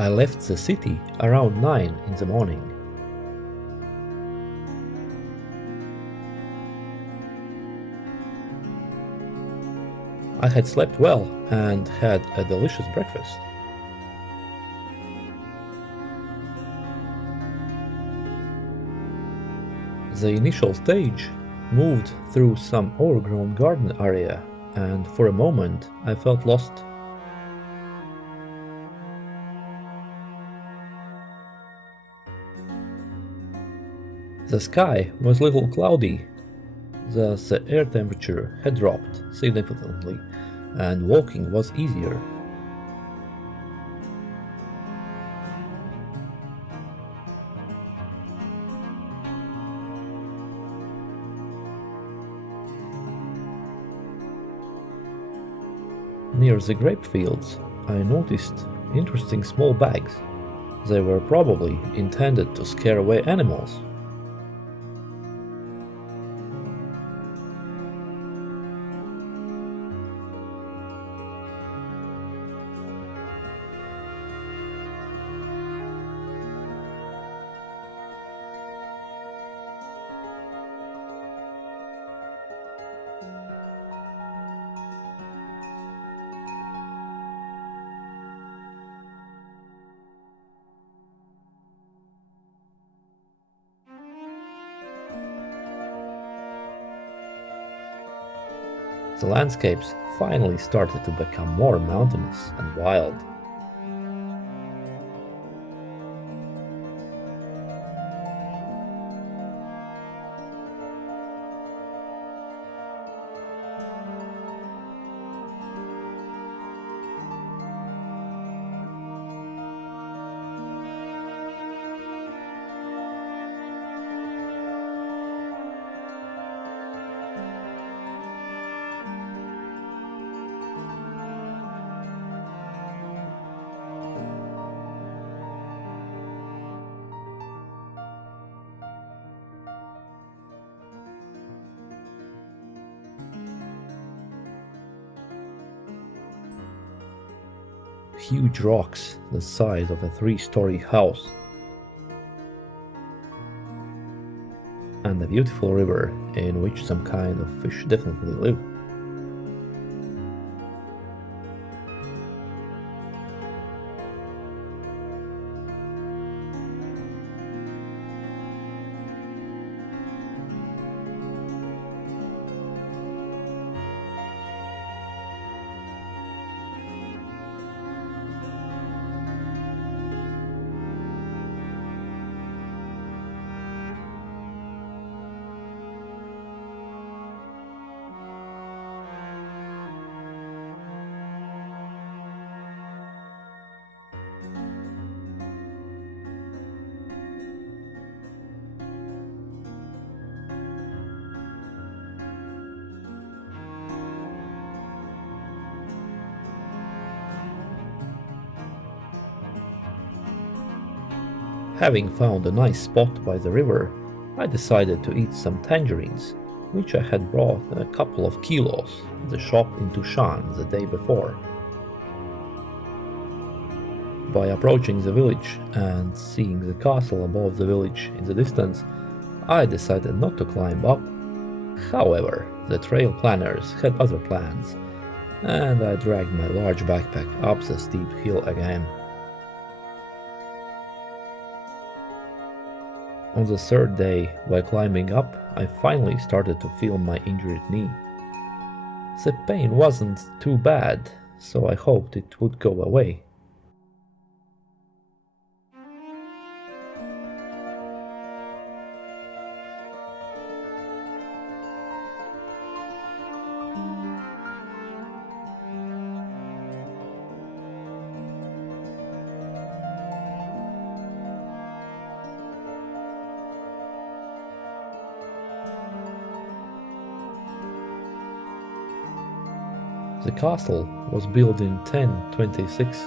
I left the city around 9 in the morning. I had slept well and had a delicious breakfast. The initial stage moved through some overgrown garden area, and for a moment I felt lost. The sky was a little cloudy, thus the air temperature had dropped significantly, and walking was easier. Near the grape fields, I noticed interesting small bags. They were probably intended to scare away animals. The landscapes finally started to become more mountainous and wild. Huge rocks the size of a 3-story house, and a beautiful river in which some kind of fish definitely live. Having found a nice spot by the river, I decided to eat some tangerines, which I had brought a couple of kilos at the shop in Tuchan the day before. By approaching the village and seeing the castle above the village in the distance, I decided not to climb up. However, the trail planners had other plans, and I dragged my large backpack up the steep hill again. On the third day, while climbing up, I finally started to feel my injured knee. The pain wasn't too bad, so I hoped it would go away. The castle was built in 1026.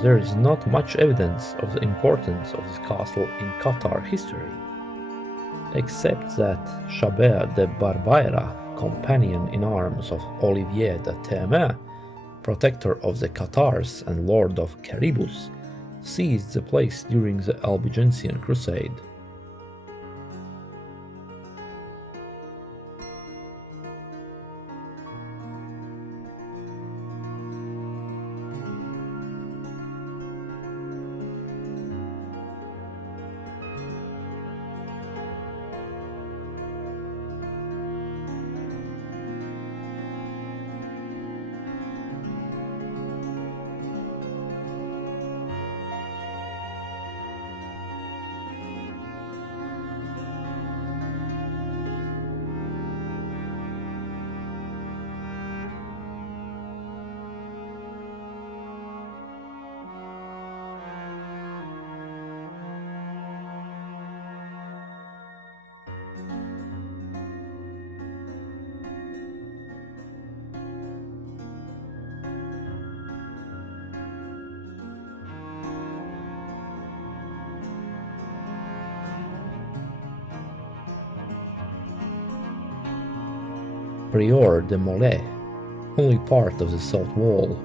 There is not much evidence of the importance of this castle in Cathar history, except that Chabert de Barbaera, companion in arms of Olivier de Thémé, protector of the Cathars and lord of Caribus, seized the place during the Albigensian Crusade. Prior de Molay, only part of the south wall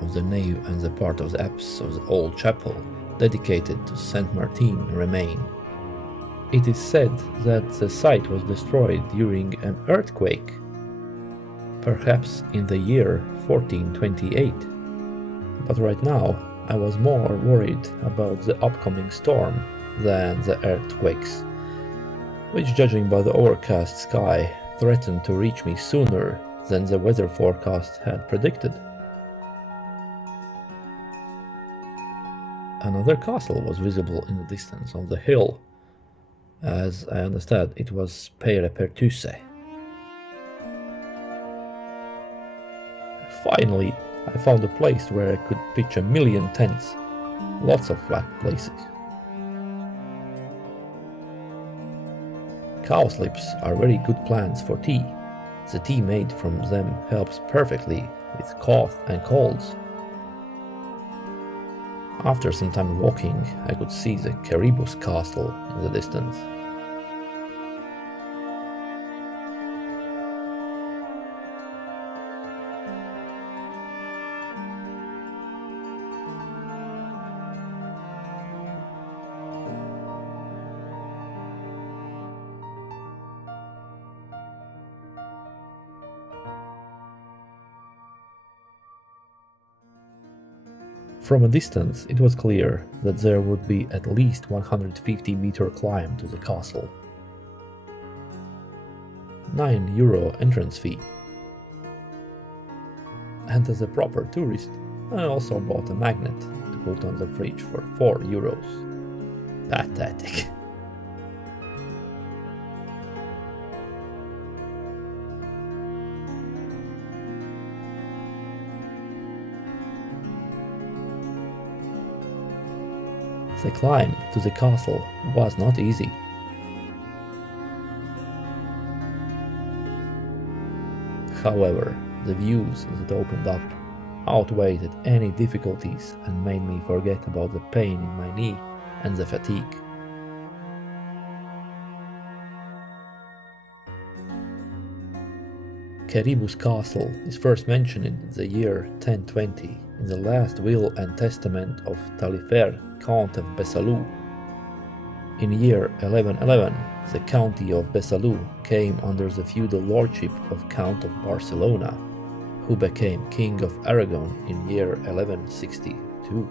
of the nave and the part of the apse of the old chapel dedicated to Saint Martin remain. It is said that the site was destroyed during an earthquake, perhaps in the year 1428. But right now I was more worried about the upcoming storm than the earthquakes, which, judging by the overcast sky, threatened to reach me sooner than the weather forecast had predicted. Another castle was visible in the distance on the hill. As I understand, it was Peyrepertuse. Finally, I found a place where I could pitch 1,000,000 tents, lots of flat places. Cowslips are very good plants for tea. The tea made from them helps perfectly with cough and colds. After some time walking, I could see the Caribus castle in the distance. From a distance, it was clear that there would be at least 150-meter climb to the castle. €9 entrance fee. And as a proper tourist, I also bought a magnet to put on the fridge for €4. Pathetic. The climb to the castle was not easy. However, the views that opened up outweighed any difficulties and made me forget about the pain in my knee and the fatigue. Caribus Castle is first mentioned in the year 1020 in the last will and testament of Taillefer, Count of Besalú. In year 1111, the county of Besalú came under the feudal lordship of Count of Barcelona, who became King of Aragon in year 1162.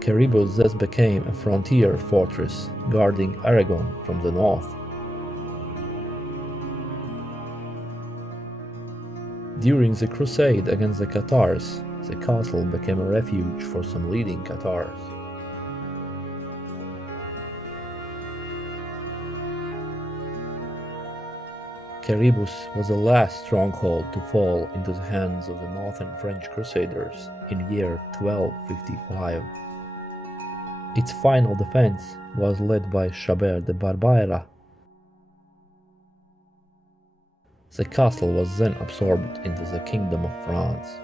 Caribus thus became a frontier fortress guarding Aragon from the north. During the crusade against the Cathars, the castle became a refuge for some leading Cathars. Caribus was the last stronghold to fall into the hands of the northern French Crusaders in year 1255. Its final defense was led by Chabert de Barbaera. The castle was then absorbed into the Kingdom of France.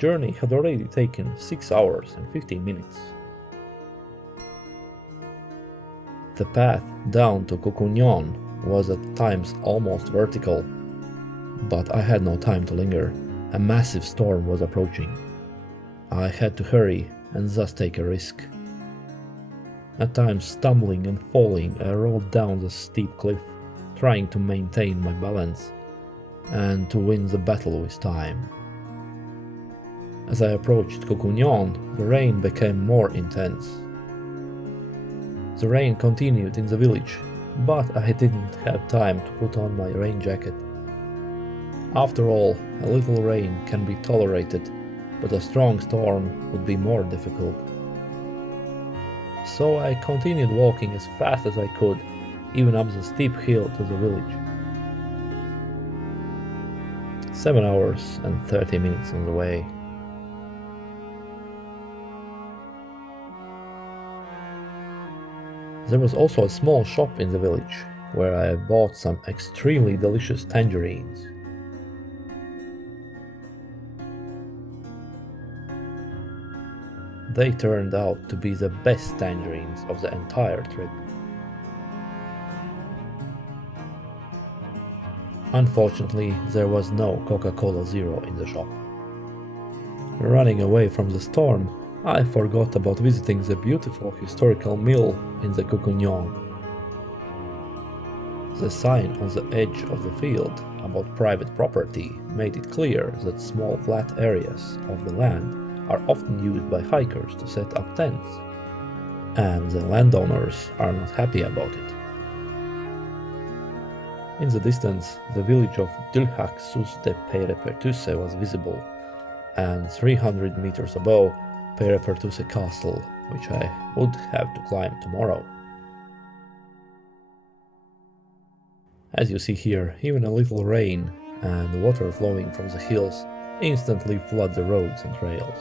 journey had already taken 6 hours and 15 minutes. The path down to Tuchan was at times almost vertical, but I had no time to linger. A massive storm was approaching. I had to hurry and thus take a risk. At times stumbling and falling, I rolled down the steep cliff, trying to maintain my balance and to win the battle with time. As I approached Tuchan, the rain became more intense. The rain continued in the village, but I didn't have time to put on my rain jacket. After all, a little rain can be tolerated, but a strong storm would be more difficult. So I continued walking as fast as I could, even up the steep hill to the village. 7 hours and 30 minutes on the way. There was also a small shop in the village, where I bought some extremely delicious tangerines. They turned out to be the best tangerines of the entire trip. Unfortunately, there was no Coca-Cola Zero in the shop. Running away from the storm, I forgot about visiting the beautiful historical mill in the Tuchan. The sign on the edge of the field about private property made it clear that small flat areas of the land are often used by hikers to set up tents, and the landowners are not happy about it. In the distance, the village of Duilhac-sous-Peyrepertuse was visible, and 300 meters above, Pyrenean castle, which I would have to climb tomorrow. As you see here, even a little rain and water flowing from the hills instantly flood the roads and trails.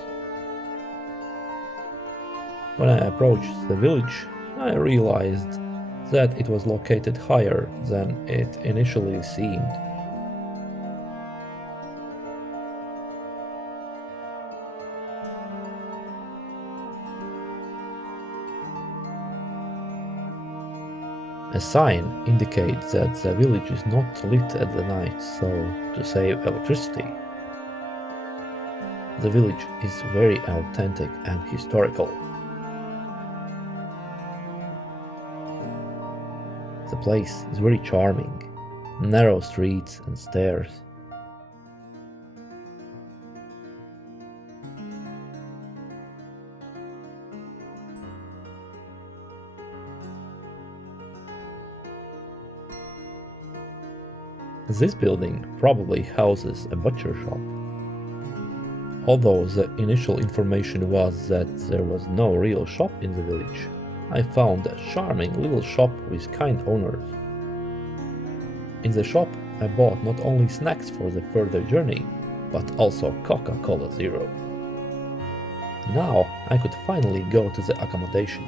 When I approached the village, I realized that it was located higher than it initially seemed. A sign indicates that the village is not lit at the night, so to save electricity. The village is very authentic and historical. The place is very charming, narrow streets and stairs. This building probably houses a butcher shop. Although the initial information was that there was no real shop in the village, I found a charming little shop with kind owners. In the shop, I bought not only snacks for the further journey, but also Coca-Cola Zero. Now I could finally go to the accommodation.